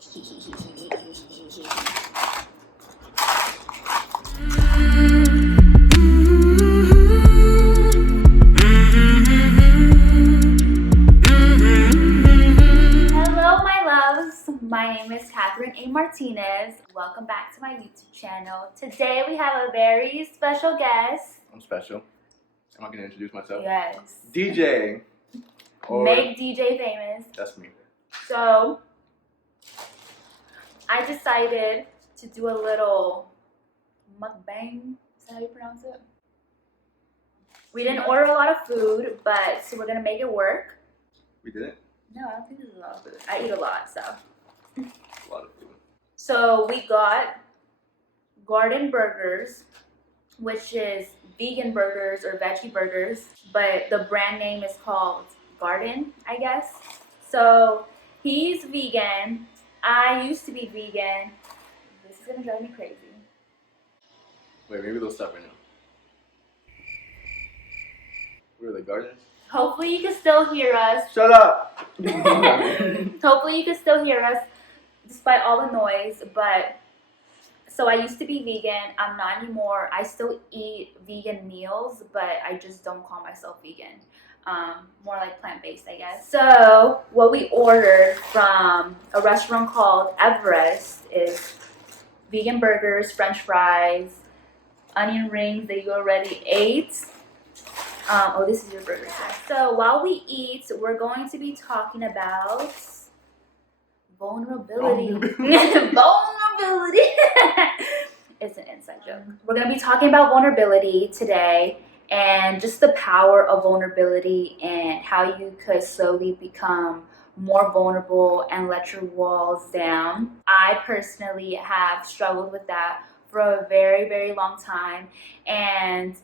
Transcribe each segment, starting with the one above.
My name is Katherine A. Martinez. Welcome back to my YouTube channel. Today we have a very special guest. I'm special. Am I going to introduce myself? Yes. DJ. MakeDjFamous. That's me. So, I decided to do a little mukbang. Is that how you pronounce it? We didn't order a lot of food, but so we're going to make it work. We didn't? No, I don't think this is a lot of food. I eat a lot, so. A lot of food. So we got garden burgers, which is vegan burgers or veggie burgers, but the brand name is called Garden, I guess. So he's vegan. I used to be vegan. This is gonna drive me crazy. Wait, maybe they'll stop right now. Where are the gardens? Hopefully you can still hear us. Shut up! Hopefully you can still hear us despite all the noise, but so I used to be vegan. I'm not anymore. I still eat vegan meals, but I just don't call myself vegan. More like plant-based, I guess. So what we ordered from a restaurant called Everest is vegan burgers, french fries, onion rings that you already ate. Oh, this is your burger. So while we eat, we're going to be talking about vulnerability. Vulnerability. It's an inside joke. We're going to be talking about vulnerability today and just the power of vulnerability and how you could slowly become more vulnerable and let your walls down. I personally have struggled with that for a very, very long time. And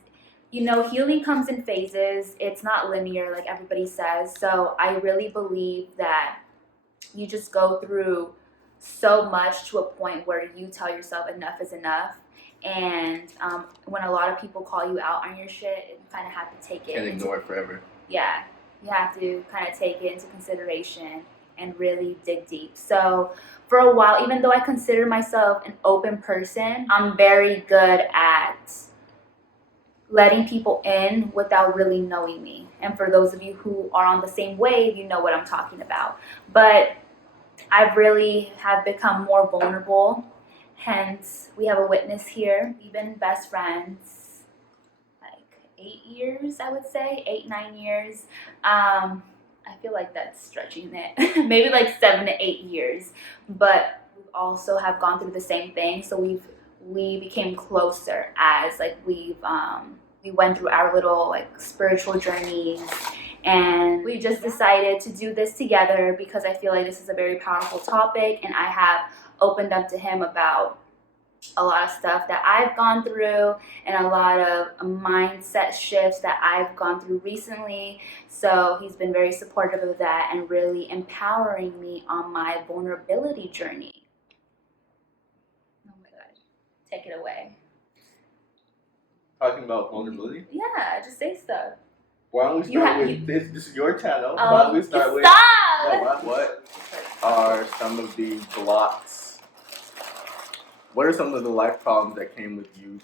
you know, healing comes in phases. It's not linear like everybody says. So I really believe that you just go through so much to a point where you tell yourself enough is enough. And when a lot of people call you out on your shit, you kind of have to take it. And ignore it forever. Yeah, you have to kind of take it into consideration and really dig deep. So for a while, even though I consider myself an open person, I'm very good at letting people in without really knowing me. And for those of you who are on the same wave, you know what I'm talking about. But I really have become more vulnerable. Hence, we have a witness here. We've been best friends like 8 years, I would say, 8, 9 years. I feel like that's stretching it. Maybe like 7 to 8 years. But we also have gone through the same thing. So we became closer as like we went through our little like spiritual journeys, and we just decided to do this together because I feel like this is a very powerful topic, and I have opened up to him about a lot of stuff that I've gone through and a lot of mindset shifts that I've gone through recently. So he's been very supportive of that and really empowering me on my vulnerability journey. Take it away. Talking about vulnerability? Yeah, just say stuff. Why don't we start with this? This is your channel. Why don't we start with what are some of the blocks? What are some of the life problems that came with you,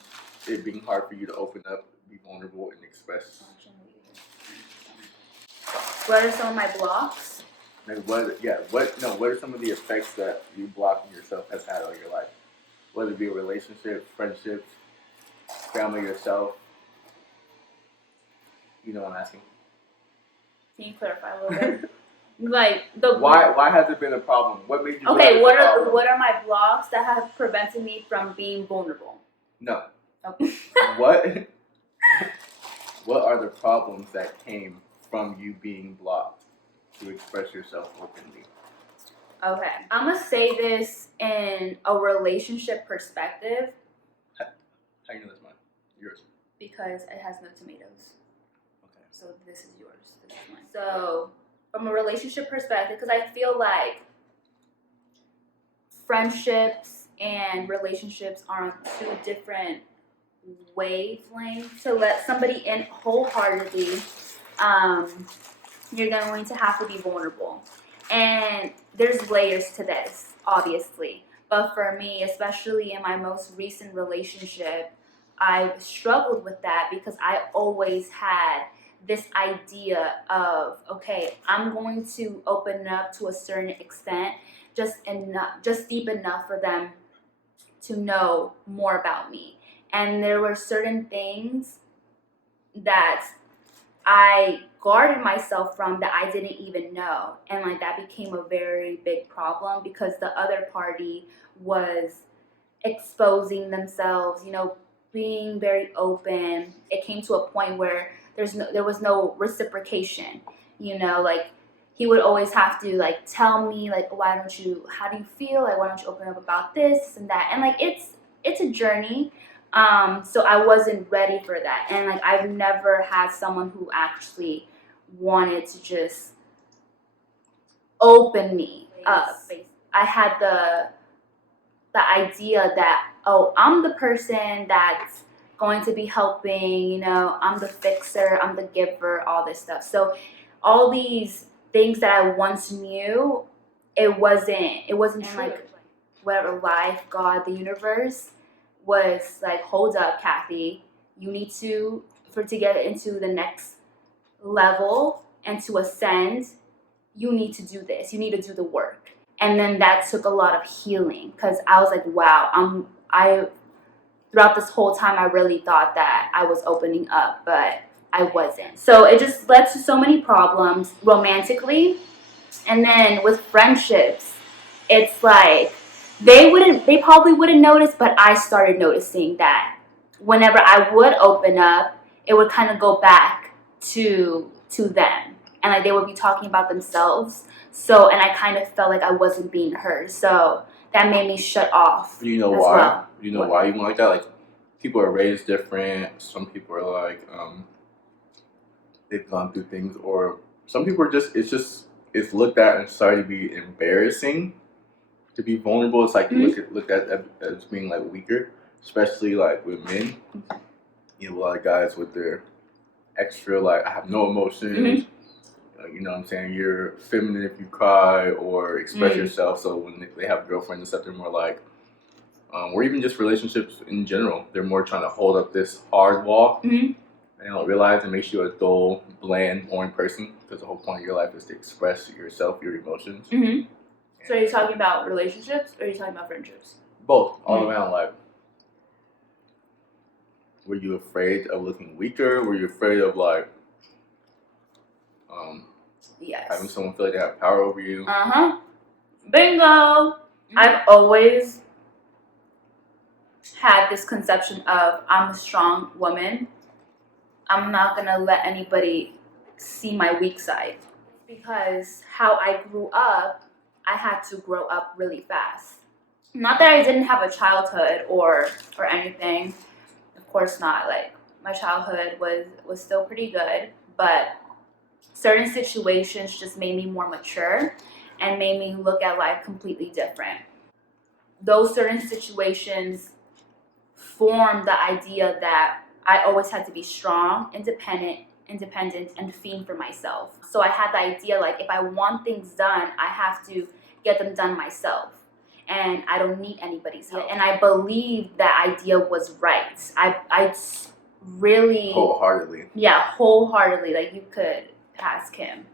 it being hard for you to open up, be vulnerable, and express? What are some of my blocks? And what are some of the effects that you blocking yourself has had on your life? Whether it be a relationship, friendship, family, yourself. You know what I'm asking? Can you clarify a little bit? Like the why has it been a problem? What made you? Okay, what are my blocks that have prevented me from being vulnerable? No. Okay. What are the problems that came from you being blocked to express yourself openly? Okay, I'm gonna say this in a relationship perspective. How you know that's mine? Yours. Because it has no tomatoes. Okay. So this is yours. This is mine. So from a relationship perspective, because I feel like friendships and relationships are on 2 different wavelengths. To let somebody in wholeheartedly, you're going to have to be vulnerable. And there's layers to this, obviously. But for me, especially in my most recent relationship, I struggled with that because I always had this idea of, okay, I'm going to open up to a certain extent, just deep enough for them to know more about me. And there were certain things that I guarded myself from that I didn't even know. And like that became a very big problem because the other party was exposing themselves, being very open. It came to a point where there was no reciprocation, like he would always have to like tell me like, how do you feel? Like, why don't you open up about this and that? And like it's a journey. So I wasn't ready for that. And like I've never had someone who actually wanted to just open me up. I had the idea that, oh, I'm the person that's going to be helping, I'm the fixer, I'm the giver, all this stuff. So all these things that I once knew, it wasn't true. Like whatever life, God, the universe was like, hold up, Kathy, you need to get into the next level and to ascend, you need to do this, you need to do the work. And then that took a lot of healing because I was like, wow, throughout this whole time, I really thought that I was opening up, but I wasn't. So it just led to so many problems romantically. And then with friendships, it's like, they probably wouldn't notice, but I started noticing that whenever I would open up, it would kind of go back to them. And like they would be talking about themselves. So, and I kind of felt like I wasn't being heard. So that made me shut off. You know why? Well. You know why you want like that? Like, people are raised different. Some people are like, they've gone through things, or some people are it's looked at in society to be embarrassing to be vulnerable. It's like looked at as being like weaker, especially like with men. You know, a lot of guys with their extra like, I have no emotions. You know what I'm saying? You're feminine if you cry or express yourself. So when they have girlfriends and stuff, they're more like, or even just relationships in general, they're more trying to hold up this hard wall. And they don't realize it makes you a dull, bland, boring person because the whole point of your life is to express yourself, your emotions. So are you talking about relationships or are you talking about friendships? Both, all around. Like, were you afraid of looking weaker? Were you afraid of like, yes, having someone feel like they have power over you? Bingo! I've always had this conception of, I'm a strong woman. I'm not gonna let anybody see my weak side. Because how I grew up, I had to grow up really fast. Not that I didn't have a childhood or anything. Of course not. Like, my childhood was still pretty good, but certain situations just made me more mature and made me look at life completely different. Those certain situations formed the idea that I always had to be strong, independent, and fiend for myself. So I had the idea, like, if I want things done, I have to get them done myself. And I don't need anybody's help. And I believe that idea was right. I really... Wholeheartedly. Yeah, wholeheartedly. Like, you could ask him.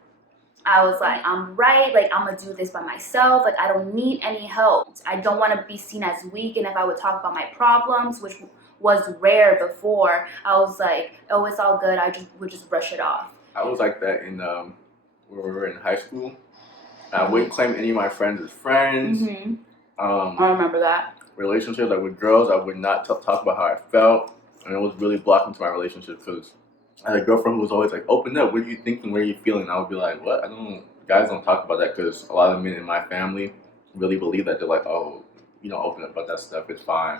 I was like, I'm right. Like, I'm going to do this by myself. Like, I don't need any help. I don't want to be seen as weak. And if I would talk about my problems, which was rare before, I was like, oh, it's all good. I would just brush it off. I was like that in when we were in high school. I wouldn't claim any of my friends as friends. I remember that. Relationships, like with girls, I would not talk about how I felt. And it was really blocking to my relationship because I had a girlfriend who was always like, open up. What are you thinking? What are you feeling? And I would be like, what? Guys don't talk about that because a lot of men in my family really believe that. They're like, oh, open up about that stuff. It's fine.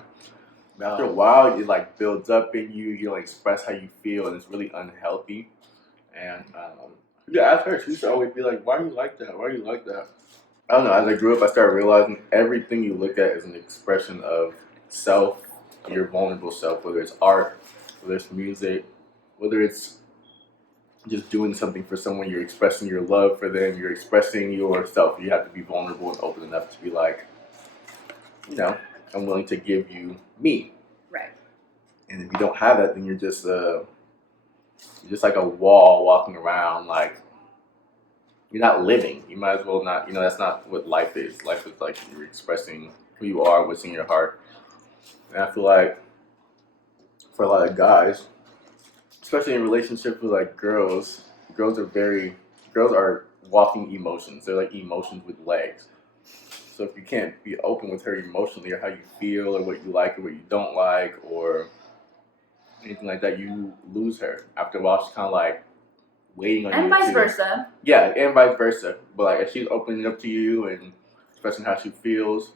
But after a while, it like builds up in you. You don't express how you feel, and it's really unhealthy. And you ask her, she used to always be like, why are you like that? Why are you like that? I don't know. As I grew up, I started realizing everything you look at is an expression of self, your vulnerable self, whether it's art, whether it's music, whether it's just doing something for someone, you're expressing your love for them, you're expressing yourself. You have to be vulnerable and open enough to be like, you know, I'm willing to give you me. Right. And if you don't have that, then you're just like a wall walking around, like you're not living. You might as well not, you know, that's not what life is. Life is like you're expressing who you are, what's in your heart. And I feel like for a lot of guys, especially in relationships with like girls are walking emotions. They're like emotions with legs. So if you can't be open with her emotionally, or how you feel, or what you like or what you don't like, or anything like that, you lose her. After a while, she's kind of like waiting on you. And vice versa. Yeah, and vice versa. But like if she's opening up to you and expressing how she feels,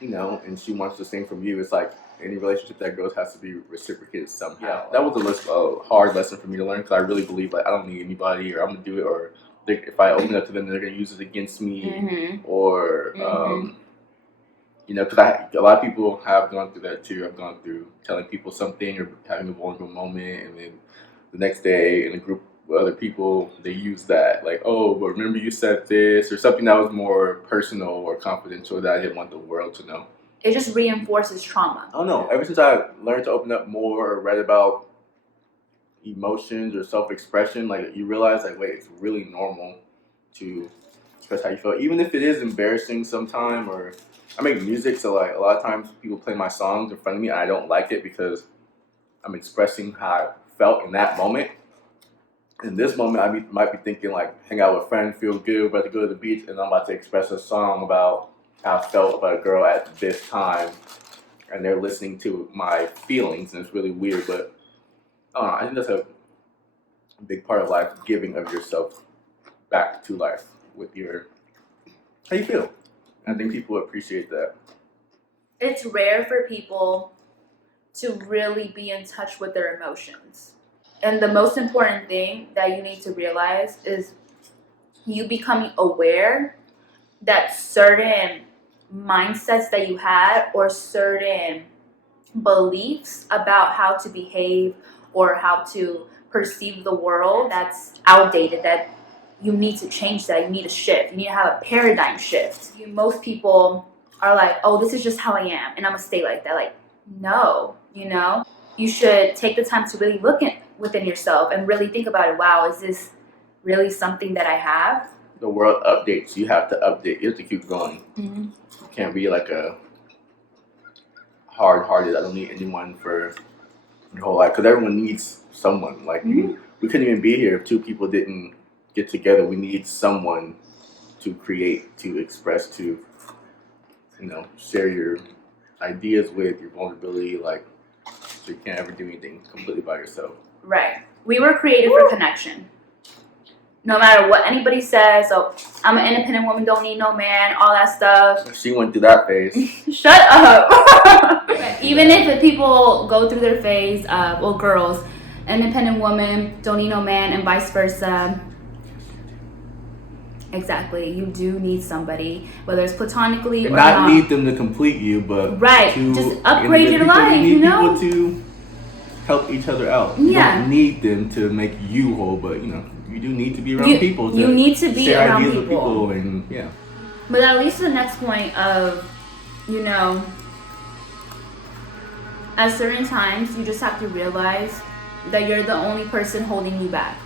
you know, and she wants the same from you, it's like any relationship that goes has to be reciprocated somehow. Yeah, that was a hard lesson for me to learn, because I really believe like I don't need anybody, or I'm gonna do it, or if I open up to them, they're gonna use it against me, or you know, because a lot of people have gone through that too. I've gone through telling people something or having a vulnerable moment, and then the next day in a group of other people, they use that like, oh, but remember you said this, or something that was more personal or confidential that I didn't want the world to know. It just reinforces trauma. I don't know. Ever since I learned to open up more or read about emotions or self-expression, like you realize like, wait, it's really normal to express how you feel, even if it is embarrassing sometime. Or I make music, so like a lot of times people play my songs in front of me and I don't like it because I'm expressing how I felt in that moment. In this moment, I might be thinking like, hang out with friends, feel good, about to go to the beach, and I'm about to express a song about how I felt about a girl at this time, and they're listening to my feelings, and it's really weird. But I think that's a big part of life, giving of yourself back to life with your how you feel. I think people appreciate that. It's rare for people to really be in touch with their emotions. And the most important thing that you need to realize is you becoming aware that certain mindsets that you had, or certain beliefs about how to behave or how to perceive the world, that's outdated, that you need to change that. You need a shift. You need to have a paradigm shift. Most people are like, oh, this is just how I am, and I'm going to stay like that. Like, no, you know? You should take the time to really look within yourself and really think about it. Wow, is this really something that I have? The world updates. You have to update. You have to keep going. Mm-hmm. You can't be like a hard-hearted, I don't need anyone for your whole life, because everyone needs someone. Like we couldn't even be here if two people didn't get together. We need someone to create, to express, to, you know, share your ideas with, your vulnerability. Like, so you can't ever do anything completely by yourself. Right. We were created for connection. No matter what anybody says, so I'm an independent woman, don't need no man, all that stuff. She went through that phase. Shut up. Even if people go through their phase, well, girls, independent woman, don't need no man, and vice versa. Exactly. You do need somebody, whether it's platonically or not. Need them to complete you, but right. to just upgrade your life, you know? People to help each other out. You don't need them to make you whole, but you know, you do need to be around people. To you need to be share around ideas people. With people, and yeah. But that leads to the next point of, you know, at certain times you just have to realize that you're the only person holding you back.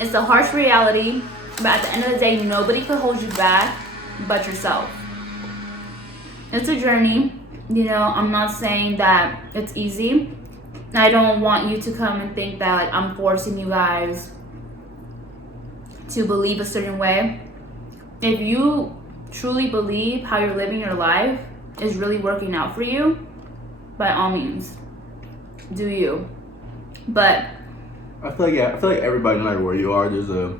It's a harsh reality, but at the end of the day, nobody could hold you back but yourself. It's a journey. You know, I'm not saying that it's easy. I don't want you to come and think that like I'm forcing you guys to believe a certain way. If you truly believe how you're living your life is really working out for you, by all means, do you. But I feel like everybody, no matter where you are, there's a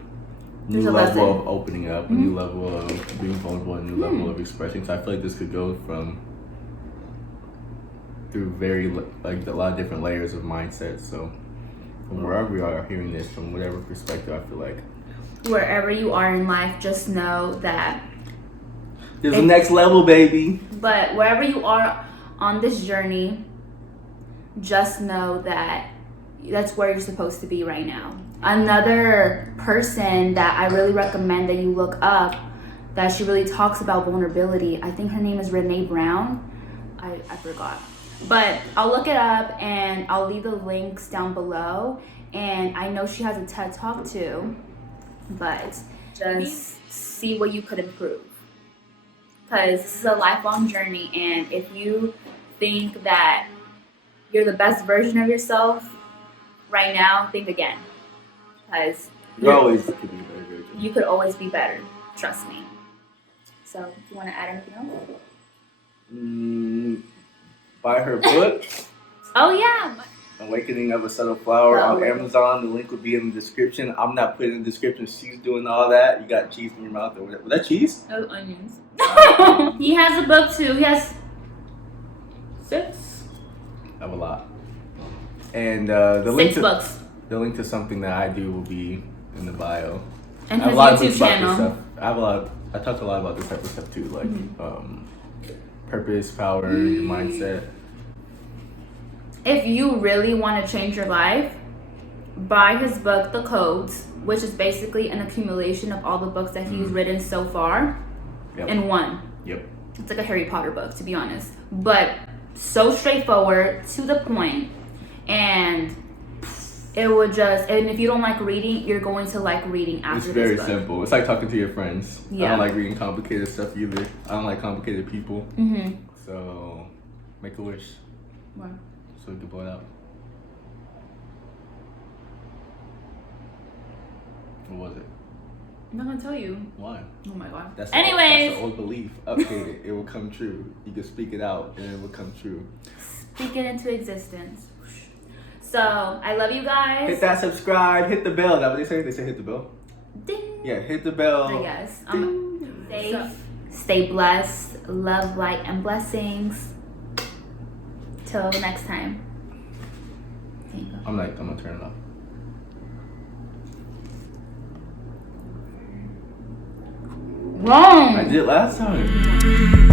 new level of opening up, a new level of being vulnerable, a new level of expressing. So I feel like this could go through a lot of different layers of mindset. So from wherever you are hearing this, from whatever perspective, I feel like wherever you are in life, just know that there's a next level, baby. But wherever you are on this journey, just know that that's where you're supposed to be right now. Another person that I really recommend that you look up, that she really talks about vulnerability, I think her name is BRENÉ BROWN. I forgot. But I'll look it up and I'll leave the links down below. And I know she has a TED Talk too, but just see what you could improve. Because this is a lifelong journey, and if you think that you're the best version of yourself right now, think again. Because you always could be a better version. You could always be better. Trust me. So, do you want to add anything else? Buy her book. Oh yeah. Awakening of a Subtle Flower on Amazon. The link will be in the description. I'm not putting in the description. She's doing all that. You got cheese in your mouth or whatever. Was that cheese? Oh, onions. He has a book too. He has 6. I have a lot. And the link 6 books. The link to something that I do will be in the bio. And his YouTube channel. I have a lot. I talked a lot about this type of stuff too, like purpose, power, mindset. If you really want to change your life, buy his book, The Codes, which is basically an accumulation of all the books that he's written so far in one. Yep. It's like a Harry Potter book, to be honest. But so straightforward, to the point, and it would just, and if you don't like reading, you're going to like reading after this book. It's very simple. It's like talking to your friends. Yeah. I don't like reading complicated stuff either. I don't like complicated people. Mm-hmm. So, make a wish. What? So we can blow it out. What was it? I'm not gonna tell you. Why? Oh my god. That's Anyways. That's the old belief. Update it. It will come true. You can speak it out and it will come true. Speak it into existence. So, I love you guys. Hit that subscribe. Hit the bell. Is that what they say? They say hit the bell? Ding. Yeah, hit the bell. I guess. Stay blessed. Love, light, and blessings. Till next time. I'm gonna turn it off. Wrong. I did it last time.